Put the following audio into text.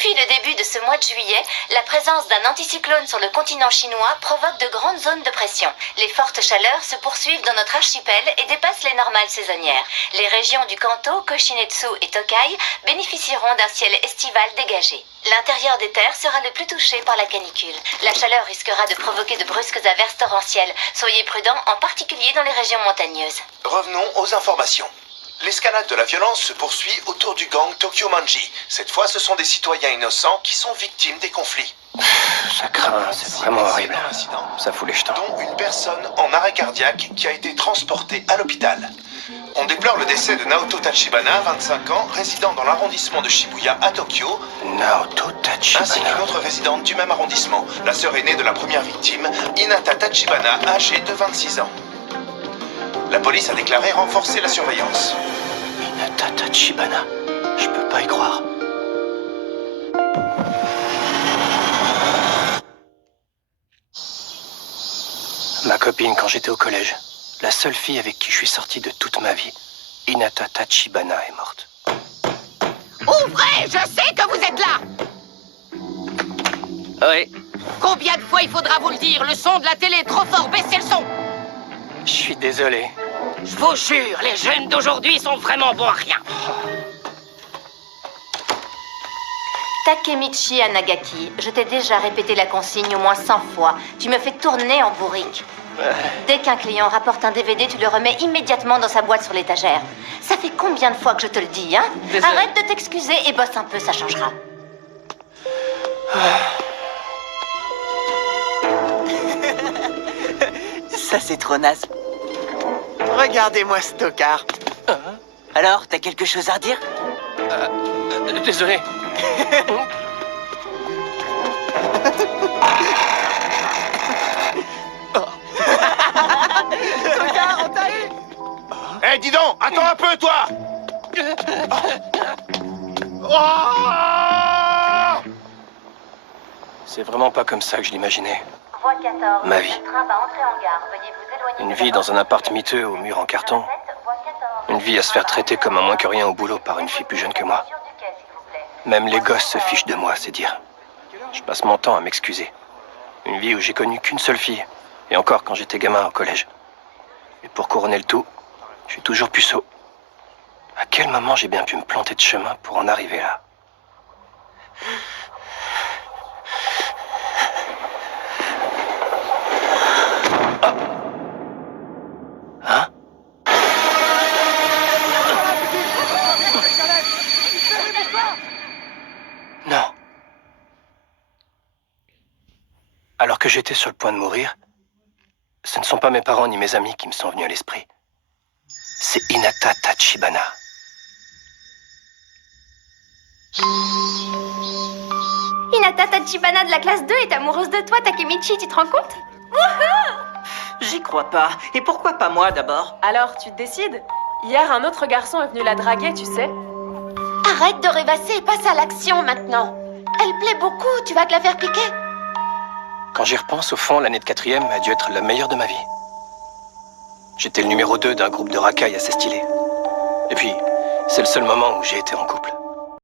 Depuis le début de ce mois de juillet, la présence d'un anticyclone sur le continent chinois provoque de grandes zones de pression. Les fortes chaleurs se poursuivent dans notre archipel et dépassent les normales saisonnières. Les régions du Kanto, Koshinetsu et Tokai bénéficieront d'un ciel estival dégagé. L'intérieur des terres sera le plus touché par la canicule. La chaleur risquera de provoquer de brusques averses torrentielles. Soyez prudents, en particulier dans les régions montagneuses. Revenons aux informations. L'escalade de la violence se poursuit autour du gang Tokyo Manji. Cette fois, ce sont des citoyens innocents qui sont victimes des conflits. Ça craint, c'est vraiment horrible. Ça fout les jetons. Dont une personne en arrêt cardiaque qui a été transportée à l'hôpital. On déplore le décès de Naoto Tachibana, 25 ans, résident dans l'arrondissement de Shibuya à Tokyo. Naoto Tachibana. Ainsi qu'une autre résidente du même arrondissement, la sœur aînée de la première victime, Hinata Tachibana, âgée de 26 ans. La police a déclaré renforcer la surveillance. Hinata Tachibana. Je peux pas y croire. Ma copine quand j'étais au collège. La seule fille avec qui je suis sorti de toute ma vie. Hinata Tachibana est morte. Ouvrez! Je sais que vous êtes là! Oui. Combien de fois il faudra vous le dire? Le son de la télé est trop fort, baissez le son! Je suis désolé. Je vous jure, les jeunes d'aujourd'hui sont vraiment bons à rien. Takemichi Anagaki, je t'ai déjà répété la consigne au moins 100 fois. Tu me fais tourner en bourrique. Dès qu'un client rapporte un DVD, tu le remets immédiatement dans sa boîte sur l'étagère. Ça fait combien de fois que je te le dis, hein? Désolé. Arrête de t'excuser et bosse un peu, ça changera. Ça, c'est trop naze. Regardez-moi ce tocard. Alors, t'as quelque chose à redire? Désolé. Tocard, on t'a eu! Eh, dis donc, attends un peu, toi! C'est vraiment pas comme ça que je l'imaginais. Voie 14, Ma vie. le train va entrer en gare. Veuillez vous éloigner Une de vie la dans un appart miteux au mur en carton. voie 14. Une vie à se faire traiter comme un moins que rien au boulot par une fille plus jeune que moi. Sur du quai, s'il vous plaît. Même les gosses se fichent de moi, c'est dire. Je passe mon temps à m'excuser. Une vie où j'ai connu qu'une seule fille. Et encore quand j'étais gamin au collège. Et pour couronner le tout, je suis toujours puceau. À quel moment j'ai bien pu me planter de chemin pour en arriver là? Hein? Non. Alors que j'étais sur le point de mourir, ce ne sont pas mes parents ni mes amis qui me sont venus à l'esprit. C'est Hinata Tachibana. Hinata Tachibana de la classe 2 est amoureuse de toi, Takemichi, tu te rends compte? J'y crois pas. Et pourquoi pas moi, d'abord? Alors, tu te décides? Hier, un autre garçon est venu la draguer, tu sais. Arrête de rêvasser et passe à l'action maintenant. Elle plaît beaucoup, tu vas te la faire piquer. Quand j'y repense, au fond, l'année de 4e a dû être la meilleure de ma vie. J'étais le numéro 2 d'un groupe de racailles assez stylé. Et puis, c'est le seul moment où j'ai été en couple.